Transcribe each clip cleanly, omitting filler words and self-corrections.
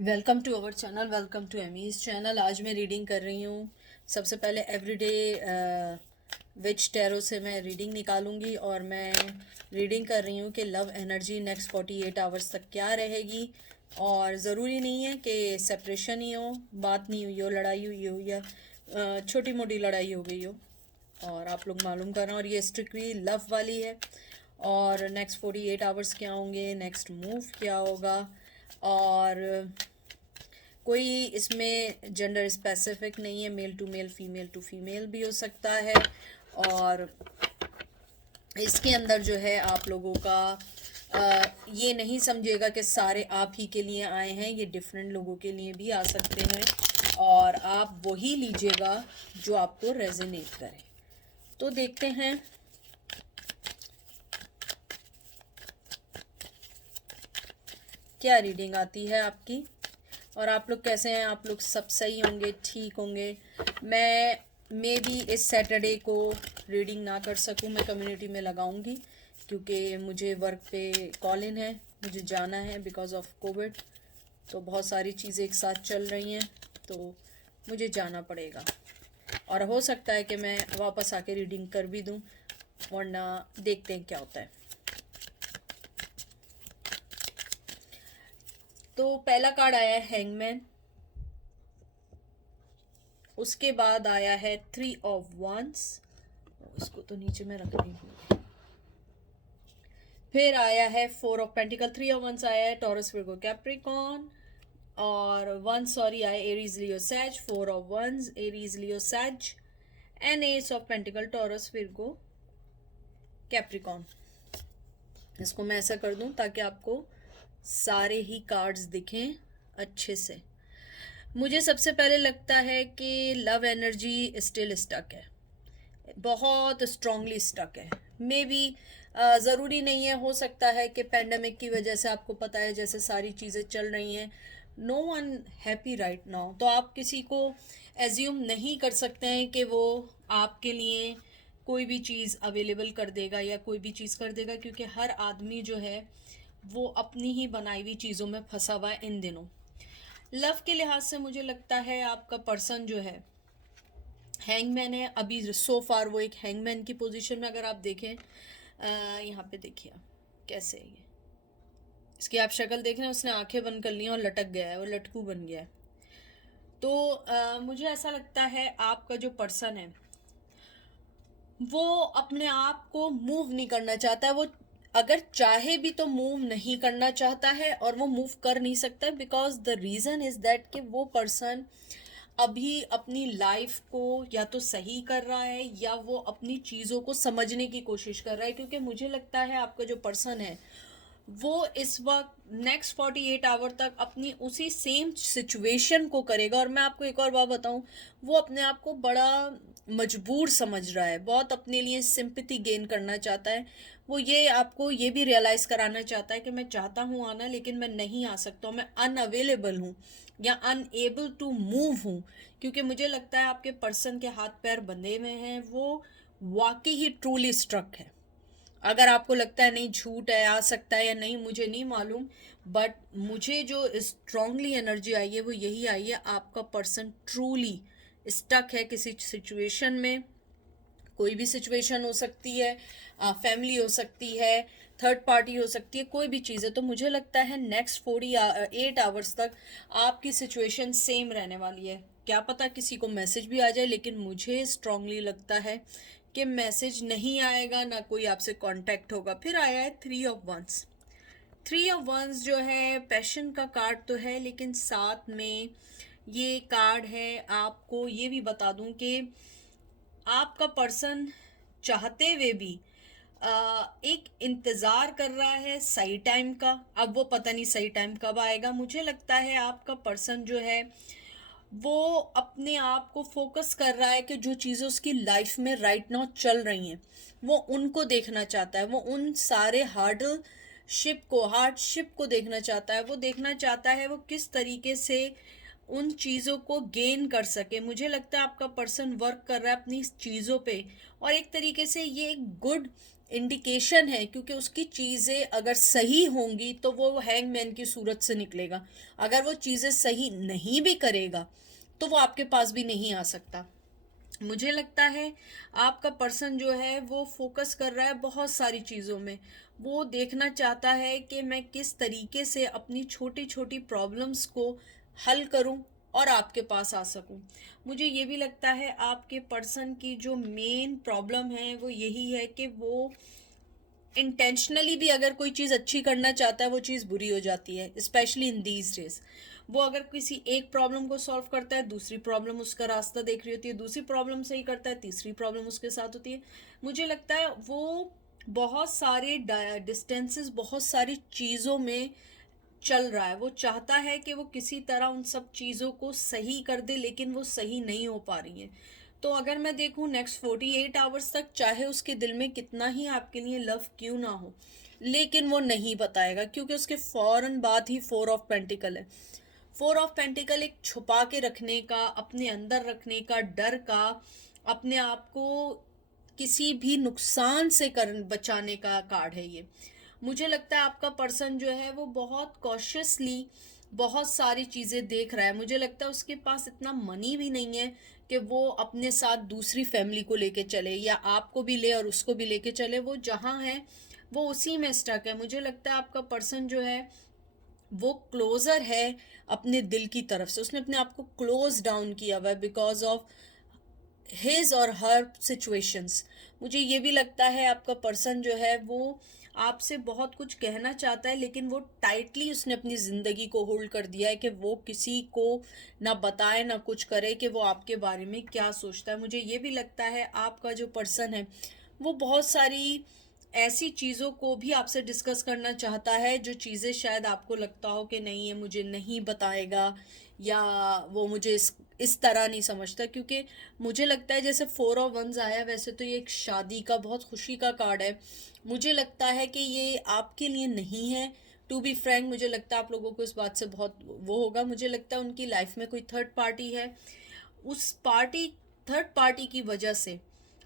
Welcome to our channel, welcome to Amy's channel. आज मैं reading कर रही हूँ। सबसे पहले एवरीडे विच टैरो से मैं रीडिंग निकालूंगी और मैं रीडिंग कर रही हूँ कि लव एनर्जी नेक्स्ट 48 आवर्स तक क्या रहेगी। और ज़रूरी नहीं है कि सेपरेशन ही हो, बात नहीं हुई हो, लड़ाई हुई हो या छोटी मोटी लड़ाई हो गई हो, और आप लोग मालूम करना। और ये स्ट्रिक्टली लव वाली है। और नेक्स्ट 48 आवर्स क्या होंगे, नेक्स्ट मूव क्या होगा, और कोई इसमें जेंडर स्पेसिफिक नहीं है, male to male, female to female भी हो सकता है। और इसके अंदर जो है आप लोगों का ये नहीं समझेगा कि सारे आप ही के लिए आए हैं, ये डिफरेंट लोगों के लिए भी आ सकते हैं, और आप वही लीजिएगा जो आपको रेजोनेट करे। तो देखते हैं क्या रीडिंग आती है आपकी, और आप लोग कैसे हैं। आप लोग सब सही होंगे, ठीक होंगे। मैं मे बी इस सैटरडे को रीडिंग ना कर सकूं, मैं कम्युनिटी में लगाऊंगी क्योंकि मुझे वर्क पे कॉल इन है, मुझे जाना है बिकॉज़ ऑफ कोविड। तो बहुत सारी चीज़ें एक साथ चल रही हैं, तो मुझे जाना पड़ेगा। और हो सकता है कि मैं वापस आके रीडिंग कर भी दूं, वरना देखते हैं क्या होता है। तो पहला कार्ड आया है हैंगमैन, उसके बाद आया है 3 ऑफ वंस, इसको तो नीचे में रख दी हूँ। फिर आया है 4 ऑफ पेंटिकल, 3 ऑफ वंस आया है टॉरस विर्गो कैप्रिकॉन, और वन सॉरी आया Aries Leo Sag, 4 of wands Aries Leo Sag, and ace of pentacle Taurus Virgo Capricorn. इसको मैं ऐसा कर दूं ताकि आपको सारे ही कार्ड्स दिखें अच्छे से। मुझे सबसे पहले लगता है कि लव एनर्जी स्टिल स्टक है, बहुत स्ट्रांगली स्टक है। मे बी ज़रूरी नहीं है, हो सकता है कि पैंडमिक की वजह से, आपको पता है जैसे सारी चीज़ें चल रही हैं, no one happy right now. तो आप किसी को एज्यूम नहीं कर सकते हैं कि वो आपके लिए कोई भी चीज़ अवेलेबल कर देगा या कोई भी चीज़ कर देगा, क्योंकि हर आदमी जो है वो अपनी ही बनाई हुई चीज़ों में फंसा हुआ है इन दिनों। लव के लिहाज से मुझे लगता है आपका पर्सन जो है हैंगमैन है अभी, सो फार वो एक हैंगमैन की पोजीशन में। अगर आप देखें यहाँ पे देखिए कैसे है ये, इसकी आप शक्ल देख रहे हैं, उसने आंखें बंद कर ली और लटक गया है, वो लटकू बन गया है। तो मुझे ऐसा लगता है आपका जो पर्सन है वो अपने आप को मूव नहीं करना चाहता है। वो अगर चाहे भी तो मूव नहीं करना चाहता है, और वो मूव कर नहीं सकता, because the reason is that कि वो पर्सन अभी अपनी लाइफ को या तो सही कर रहा है या वो अपनी चीज़ों को समझने की कोशिश कर रहा है। क्योंकि मुझे लगता है आपका जो पर्सन है वो इस वक्त नेक्स्ट 48 आवर तक अपनी उसी सेम सिचुएशन को करेगा। और मैं आपको एक और बात बताऊं, वो अपने आप को बड़ा मजबूर समझ रहा है, बहुत अपने लिए सिंपैथी गेन करना चाहता है। वो ये आपको ये भी रियलाइज़ कराना चाहता है कि मैं चाहता हूँ आना, लेकिन मैं नहीं आ सकता हूँ, मैं अनअवेलेबल हूँ या अनएबल टू मूव हूँ। क्योंकि मुझे लगता है आपके पर्सन के हाथ पैर बंधे हुए हैं, वो वाकई ही ट्रूली स्ट्रक है। अगर आपको लगता है नहीं झूठ है, आ सकता है या नहीं, मुझे नहीं मालूम, बट मुझे जो स्ट्रांगली एनर्जी आई है वो यही आई है, आपका पर्सन ट्रूली स्टक है किसी सिचुएशन में। कोई भी सिचुएशन हो सकती है, फैमिली हो सकती है, थर्ड पार्टी हो सकती है, कोई भी चीज़ है। तो मुझे लगता है नेक्स्ट 48 आवर्स तक आपकी सिचुएशन सेम रहने वाली है। क्या पता किसी को मैसेज भी आ जाए, लेकिन मुझे स्ट्रांगली लगता है कि मैसेज नहीं आएगा, ना कोई आपसे कांटेक्ट होगा। फिर आया है 3 ऑफ वंस। 3 ऑफ वंस जो है पैशन का कार्ड तो है, लेकिन साथ में ये कार्ड है, आपको ये भी बता दूं कि आपका पर्सन चाहते हुए भी एक इंतज़ार कर रहा है सही टाइम का। अब वो पता नहीं सही टाइम कब आएगा। मुझे लगता है आपका पर्सन जो है वो अपने आप को फोकस कर रहा है कि जो चीज़ें उसकी लाइफ में राइट नाउ चल रही हैं वो उनको देखना चाहता है। वो उन सारे हार्डशिप को देखना चाहता है। वो देखना चाहता है वो किस तरीके से उन चीज़ों को गेन कर सके। मुझे लगता है आपका पर्सन वर्क कर रहा है अपनी चीज़ों पे, और एक तरीके से ये एक गुड इंडिकेशन है, क्योंकि उसकी चीज़ें अगर सही होंगी तो वो हैंगमैन की सूरत से निकलेगा। अगर वो चीज़ें सही नहीं भी करेगा तो वो आपके पास भी नहीं आ सकता। मुझे लगता है आपका पर्सन जो है वो फोकस कर रहा है बहुत सारी चीज़ों में। वो देखना चाहता है कि मैं किस तरीके से अपनी छोटी छोटी प्रॉब्लम्स को हल करूं और आपके पास आ सकूं। मुझे ये भी लगता है आपके पर्सन की जो मेन प्रॉब्लम है वो यही है कि वो इंटेंशनली भी अगर कोई चीज़ अच्छी करना चाहता है वो चीज़ बुरी हो जाती है, स्पेशली इन दीज डेज। वो अगर किसी एक प्रॉब्लम को सॉल्व करता है, दूसरी प्रॉब्लम उसका रास्ता देख रही होती है, दूसरी प्रॉब्लम सही करता है, तीसरी प्रॉब्लम उसके साथ होती है। मुझे लगता है वो बहुत सारे डिस्टेंसेस, बहुत सारी चीज़ों में चल रहा है। वो चाहता है कि वो किसी तरह उन सब चीज़ों को सही कर दे, लेकिन वो सही नहीं हो पा रही है। तो अगर मैं देखूँ नेक्स्ट 48 आवर्स तक, चाहे उसके दिल में कितना ही आपके लिए लव क्यों ना हो, लेकिन वो नहीं बताएगा, क्योंकि उसके फौरन बाद ही 4 ऑफ पेंटिकल है। 4 ऑफ पेंटिकल एक छुपा के रखने का, अपने अंदर रखने का, डर का, अपने आप को किसी भी नुकसान से कर बचाने का कार्ड है ये। मुझे लगता है आपका पर्सन जो है वो बहुत कॉशियसली बहुत सारी चीज़ें देख रहा है। मुझे लगता है उसके पास इतना मनी भी नहीं है कि वो अपने साथ दूसरी फैमिली को लेके चले, या आपको भी ले और उसको भी लेके चले। वो जहाँ है वो उसी में स्टक है। मुझे लगता है आपका पर्सन जो है वो क्लोजर है अपने दिल की तरफ से। उसने अपने आप को क्लोज डाउन किया हुआ है बिकॉज ऑफ हिज और हर सिचुएशंस। मुझे ये भी लगता है आपका पर्सन जो है वो आपसे बहुत कुछ कहना चाहता है, लेकिन वो टाइटली उसने अपनी ज़िंदगी को होल्ड कर दिया है कि वो किसी को ना बताए ना कुछ करे कि वो आपके बारे में क्या सोचता है। मुझे ये भी लगता है आपका जो पर्सन है वो बहुत सारी ऐसी चीज़ों को भी आपसे डिस्कस करना चाहता है जो चीज़ें शायद आपको लगता हो कि नहीं ये मुझे नहीं बताएगा, या वो मुझे इस तरह नहीं समझता। क्योंकि मुझे लगता है जैसे 4 ऑफ वंस आया, वैसे तो ये एक शादी का, बहुत खुशी का कार्ड है। मुझे लगता है कि ये आपके लिए नहीं है। टू बी फ्रैंक, मुझे लगता है आप लोगों को इस बात से बहुत वो होगा। मुझे लगता है उनकी लाइफ में कोई थर्ड पार्टी है। उस पार्टी, थर्ड पार्टी की वजह से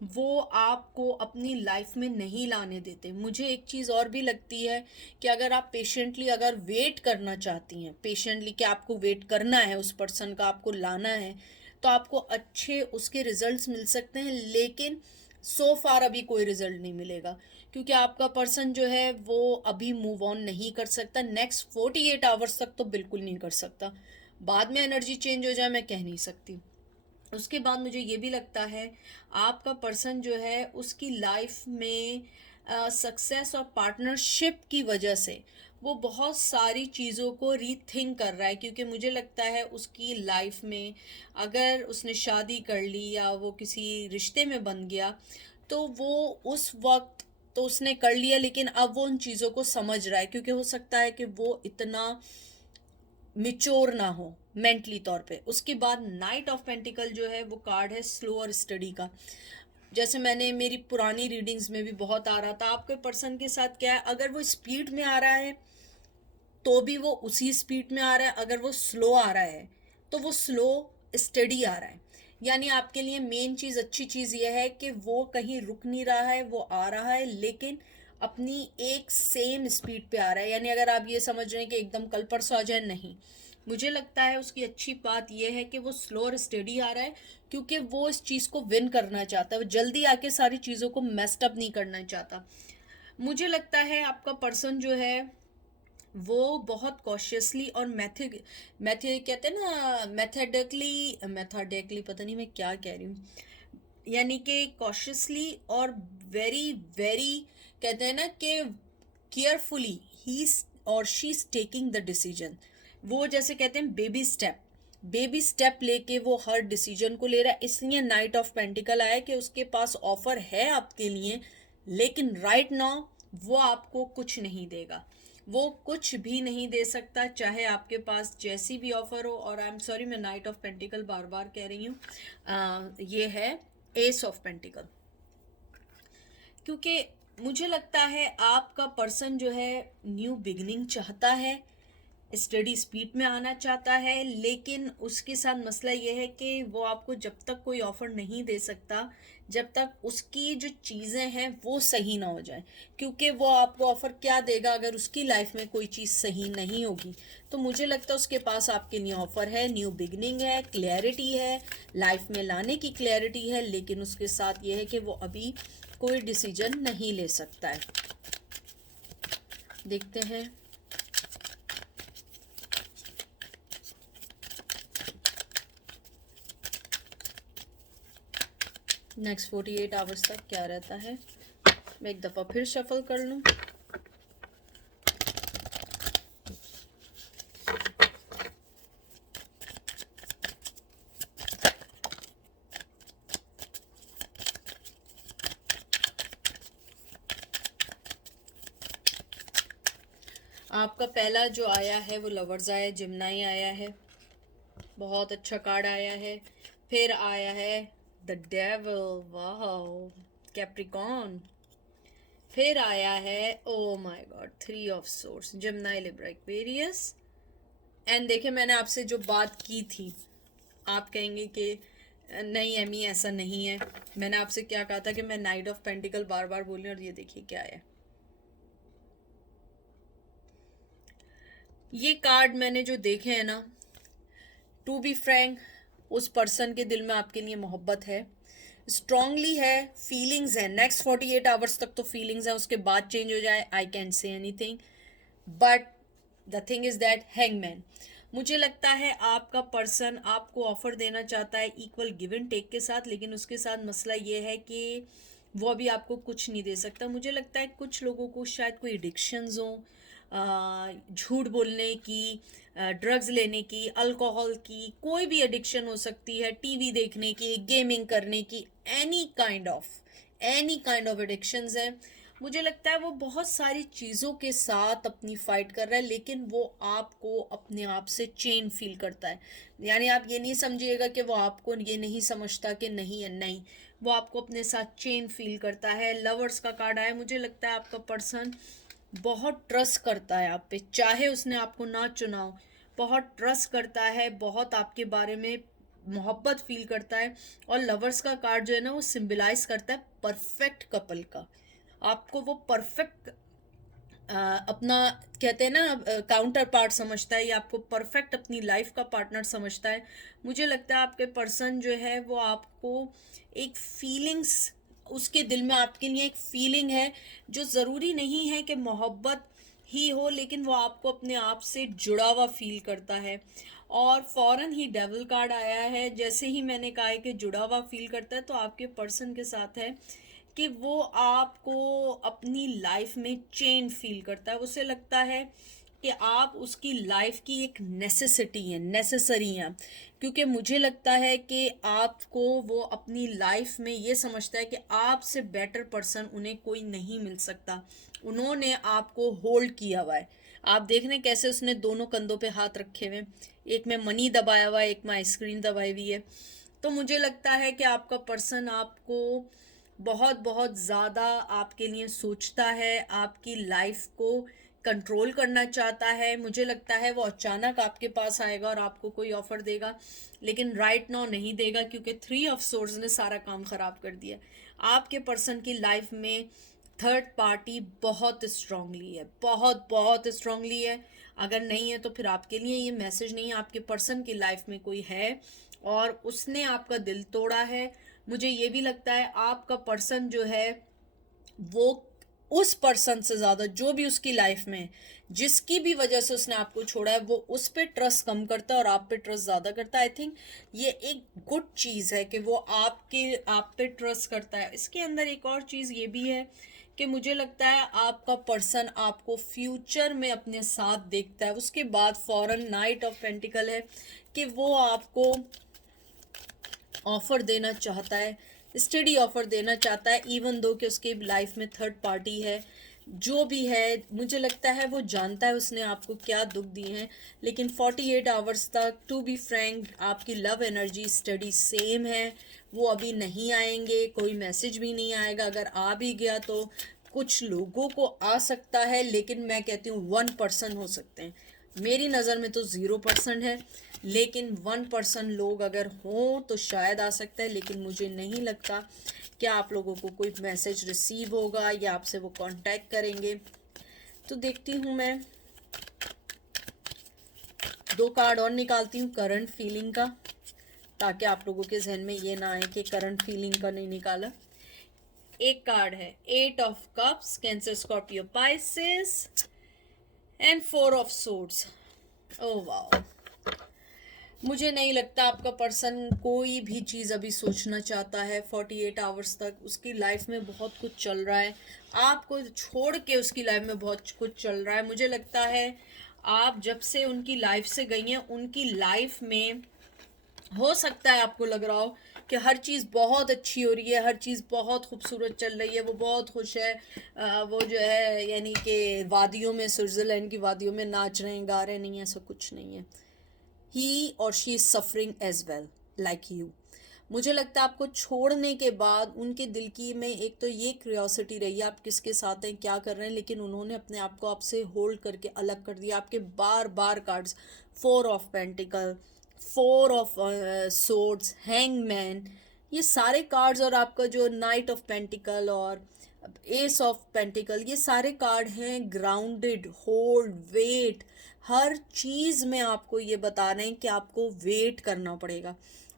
वो आपको अपनी लाइफ में नहीं लाने देते। मुझे एक चीज़ और भी लगती है कि अगर आप पेशेंटली अगर वेट करना चाहती हैं, पेशेंटली कि आपको वेट करना है, उस पर्सन का आपको लाना है, तो आपको अच्छे उसके रिजल्ट्स मिल सकते हैं। लेकिन सो फार अभी कोई रिजल्ट नहीं मिलेगा, क्योंकि आपका पर्सन जो है वो अभी मूव ऑन नहीं कर सकता। नेक्स्ट 48 आवर्स तक तो बिल्कुल नहीं कर सकता। बाद में एनर्जी चेंज हो जाए मैं कह नहीं सकती। उसके बाद मुझे ये भी लगता है आपका पर्सन जो है उसकी लाइफ में सक्सेस और पार्टनरशिप की वजह से वो बहुत सारी चीज़ों को रीथिंक कर रहा है। क्योंकि मुझे लगता है उसकी लाइफ में अगर उसने शादी कर ली या वो किसी रिश्ते में बन गया, तो वो उस वक्त तो उसने कर लिया, लेकिन अब वो उन चीज़ों को समझ रहा है। क्योंकि हो सकता है कि वो इतना मिच्योर ना हो मेंटली तौर पे। उसके बाद नाइट ऑफ पेंटिकल जो है वो कार्ड है स्लो और स्टडी का। जैसे मैंने मेरी पुरानी रीडिंग्स में भी बहुत आ रहा था, आपके पर्सन के साथ क्या है, अगर वो स्पीड में आ रहा है तो भी वो उसी स्पीड में आ रहा है, अगर वो स्लो आ रहा है तो वो स्लो स्टडी आ रहा है। यानी आपके लिए मेन चीज़, अच्छी चीज़ यह है कि वो कहीं रुक नहीं रहा है, वो आ रहा है लेकिन अपनी एक सेम स्पीड पे आ रहा है। यानी अगर आप ये समझ रहे हैं कि एकदम कल परसों आ जाए, नहीं। मुझे लगता है उसकी अच्छी बात यह है कि वो स्लो और स्टेडी आ रहा है, क्योंकि वो इस चीज़ को विन करना चाहता है। वो जल्दी आके सारी चीज़ों को मेस्ड अप नहीं करना चाहता। मुझे लगता है आपका पर्सन जो है वो बहुत कॉशियसली और मैथड कहते हैं ना, मेथडिकली पता नहीं मैं क्या कह रही हूँ, यानी कि कॉशियसली और वेरी वेरी, कहते हैं ना कि केयरफुली ही और she is taking the decision. वो जैसे कहते हैं बेबी स्टेप लेके वो हर डिसीजन को ले रहा है। इसलिए नाइट ऑफ पेंटिकल आया कि उसके पास ऑफर है आपके लिए, लेकिन राइट नाउ वो आपको कुछ नहीं देगा। वो कुछ भी नहीं दे सकता, चाहे आपके पास जैसी भी ऑफर हो। और आई एम सॉरी, मैं नाइट ऑफ पेंटिकल बार बार कह रही हूँ, ये है एस ऑफ पेंटिकल। क्योंकि मुझे लगता है आपका पर्सन जो है न्यू बिगिनिंग चाहता है, स्टडी स्पीड में आना चाहता है, लेकिन उसके साथ मसला ये है कि वो आपको जब तक कोई ऑफ़र नहीं दे सकता जब तक उसकी जो चीज़ें हैं वो सही ना हो जाए, क्योंकि वो आपको ऑफ़र क्या देगा अगर उसकी लाइफ में कोई चीज़ सही नहीं होगी। तो मुझे लगता है उसके पास आपके लिए ऑफ़र है, न्यू बिगनिंग है, क्लैरिटी है, लाइफ में लाने की क्लैरिटी है, लेकिन उसके साथ ये है कि वो अभी कोई डिसीजन नहीं ले सकता है। देखते हैं नेक्स्ट 48 आवर्स तक क्या रहता है। मैं एक दफ़ा फिर शफल कर लूँ। आपका पहला जो आया है वो लवर्स आया, जिम्नाई आया है, बहुत अच्छा कार्ड आया है। फिर आया है द डेविल, वाह, कैप्रिकॉन। फिर आया है oh my god 3 of swords, Gemini, Libra, Aquarius. And देखिए मैंने आपसे जो बात की थी, आप कहेंगे कि नहीं एमी ऐसा नहीं है। मैंने आपसे क्या कहा था कि मैं नाइट ऑफ पेंटिकल बार बार बोल रही हूँ, और ये देखिए क्या है। ये कार्ड मैंने जो देखे हैं ना, टू बी फ्रैंक, उस पर्सन के दिल में आपके लिए मोहब्बत है, स्ट्रांगली है, फीलिंग्स है। नेक्स्ट 48 आवर्स तक तो फीलिंग्स है, उसके बाद चेंज हो जाए, I can say anything, but the thing is that hangman, मुझे लगता है आपका पर्सन आपको ऑफर देना चाहता है इक्वल गिव एंड टेक के साथ, लेकिन उसके साथ मसला ये है कि वो अभी आपको कुछ नहीं दे सकता। मुझे लगता है कुछ लोगों को शायद कोई एडिक्शंस हो, झूठ बोलने की, ड्रग्स लेने की, अल्कोहल की, कोई भी एडिक्शन हो सकती है, टीवी देखने की, गेमिंग करने की, एनी काइंड ऑफ एडिक्शंस है। मुझे लगता है वो बहुत सारी चीज़ों के साथ अपनी फाइट कर रहा है, लेकिन वो आपको अपने आप से चेन फील करता है। यानी आप ये नहीं समझिएगा कि वो आपको ये नहीं समझता कि नहीं है, नहीं, वो आपको अपने साथ चेन फील करता है। लवर्स का कार्ड आया, मुझे लगता है आपका पर्सन बहुत ट्रस्ट करता है आप पे, चाहे उसने आपको ना चुना हो, बहुत ट्रस्ट करता है, बहुत आपके बारे में मोहब्बत फील करता है। और लवर्स का कार्ड जो है ना, वो सिंबलाइज करता है परफेक्ट कपल का। आपको वो परफेक्ट अपना, कहते हैं ना, काउंटर पार्ट समझता है, या आपको परफेक्ट अपनी लाइफ का पार्टनर समझता है। मुझे लगता है आपके पर्सन जो है वो आपको एक फीलिंग्स, उसके दिल में आपके लिए एक फीलिंग है, जो ज़रूरी नहीं है कि मोहब्बत ही हो, लेकिन वो आपको अपने आप से जुड़ा हुआ फील करता है। और फौरन ही डेविल कार्ड आया है, जैसे ही मैंने कहा है कि जुड़ा हुआ फील करता है, तो आपके पर्सन के साथ है कि वो आपको अपनी लाइफ में चेन फील करता है। उसे लगता है कि आप उसकी लाइफ की एक नेसेसिटी हैं, नेसेसरी हैं, क्योंकि मुझे लगता है कि आपको वो अपनी लाइफ में ये समझता है कि आपसे बेटर पर्सन उन्हें कोई नहीं मिल सकता। उन्होंने आपको होल्ड किया हुआ है। आप देख रहे हैं कैसे उसने दोनों कंधों पे हाथ रखे हुए, एक में मनी दबाया हुआ है, एक में आइसक्रीम दबाई हुई है। तो मुझे लगता है कि आपका पर्सन आपको बहुत बहुत ज़्यादा आपके लिए सोचता है, आपकी लाइफ को कंट्रोल करना चाहता है। मुझे लगता है वो अचानक आपके पास आएगा और आपको कोई ऑफ़र देगा, लेकिन राइट नाउ नहीं देगा, क्योंकि 3 ऑफ सोर्स ने सारा काम ख़राब कर दिया। आपके पर्सन की लाइफ में थर्ड पार्टी बहुत स्ट्रांगली है, बहुत बहुत स्ट्रांगली है। अगर नहीं है तो फिर आपके लिए ये मैसेज नहीं है, आपके पर्सन की लाइफ में कोई है और उसने आपका दिल तोड़ा है। मुझे ये भी लगता है आपका पर्सन जो है वो उस पर्सन से ज़्यादा, जो भी उसकी लाइफ में जिसकी भी वजह से उसने आपको छोड़ा है, वो उस पर ट्रस्ट कम करता है और आप पे ट्रस्ट ज़्यादा करता है। आई थिंक ये एक गुड चीज़ है कि वो आप पे ट्रस्ट करता है। इसके अंदर एक और चीज़ ये भी है कि मुझे लगता है आपका पर्सन आपको फ्यूचर में अपने साथ देखता है। उसके बाद फॉरन नाइट ऑफ पेंटिकल है कि वो आपको ऑफ़र देना चाहता है, स्टडी ऑफ़र देना चाहता है, इवन दो कि उसकी लाइफ में थर्ड पार्टी है। जो भी है, मुझे लगता है वो जानता है उसने आपको क्या दुख दिए हैं, लेकिन 48 आवर्स तक, टू बी फ्रैंक, आपकी लव एनर्जी स्टडी सेम है। वो अभी नहीं आएंगे, कोई मैसेज भी नहीं आएगा। अगर आ भी गया तो कुछ लोगों को आ सकता है, लेकिन मैं कहती हूँ 1% हो सकते हैं। मेरी नज़र में तो 0% है, लेकिन 1% लोग अगर हों तो शायद आ सकता है, लेकिन मुझे नहीं लगता कि आप लोगों को कोई मैसेज रिसीव होगा या आपसे वो कांटेक्ट करेंगे। तो देखती हूँ मैं 2 कार्ड और निकालती हूँ करंट फीलिंग का, ताकि आप लोगों के जहन में ये ना आए कि करंट फीलिंग का नहीं निकाला। एक कार्ड है 8 of cups, cancer, Scorpio, Pisces, and 4 of swords. Oh wow, मुझे नहीं लगता आपका पर्सन कोई भी चीज़ अभी सोचना चाहता है 48 आवर्स तक। उसकी लाइफ में बहुत कुछ चल रहा है, आपको छोड़ के उसकी लाइफ में बहुत कुछ चल रहा है। मुझे लगता है आप जब से उनकी लाइफ से गई हैं, उनकी लाइफ में हो सकता है आपको लग रहा हो कि हर चीज़ बहुत अच्छी हो रही है, हर चीज़ बहुत खूबसूरत चल रही है, वो बहुत खुश है। वो जो है यानी कि वादियों में, स्विट्ज़रलैंड की वादियों में नाच रहे हैं, गा रहे हैं। नहीं, ऐसा कुछ नहीं है। ही और she is suffering as well like you. मुझे लगता है आपको छोड़ने के बाद उनके दिल की में एक तो ये क्यूरियोसिटी रही है आप किसके साथ हैं, क्या कर रहे हैं, लेकिन उन्होंने अपने आप को आपसे होल्ड करके अलग कर दिया। आपके बार बार cards, 4 of pentacle, 4 of swords, hangman, ये सारे कार्ड्स, और आपका जो नाइट ऑफ पेंटिकल और एस ऑफ पेंटिकल, ये सारे कार्ड हैं ग्राउंडेड, होल्ड, वेट। हर चीज़ में आपको ये बता रहे हैं कि आपको वेट करना पड़ेगा।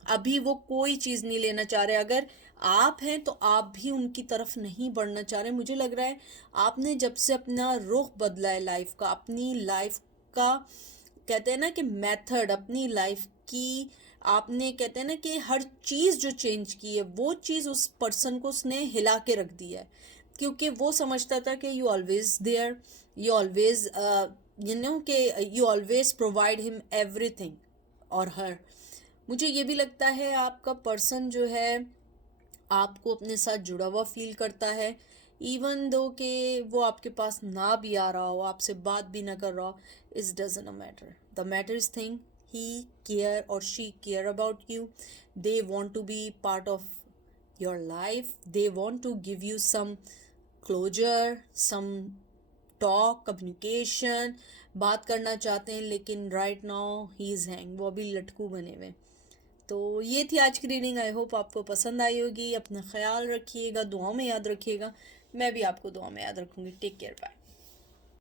अभी वो कोई चीज़ नहीं लेना चाह रहे। अगर आप हैं तो आप भी उनकी तरफ नहीं बढ़ना चाह रहे। मुझे लग रहा है आपने जब से अपना रुख बदला है लाइफ का, अपनी लाइफ का कहते हैं ना कि मेथड, अपनी लाइफ की आपने कहते हैं ना कि हर चीज़ जो चेंज की है, वो चीज़ उस पर्सन को उसने हिला के रख दिया है। क्योंकि वो समझता था कि you always there, you always you know कि you always provide him everything और हर। मुझे ये भी लगता है आपका पर्सन जो है आपको अपने साथ जुड़ा हुआ फील करता है, इवन दो कि वो आपके पास ना भी आ रहा हो, आपसे बात भी ना कर रहा हो। Is doesn't matter, the matter is thing he care और she care about you. They want to be part of your life, they want to give you some closure, some talk, communication, बात करना चाहते हैं, लेकिन right now he is hang, वो अभी लटकू बने हुए। तो ये थी आज की रीडिंग। आई होप आपको पसंद आई होगी। अपना ख्याल रखिएगा, दुआओं में याद रखिएगा। मैं भी आपको दुआ में याद रखूँगी। Take care, bye.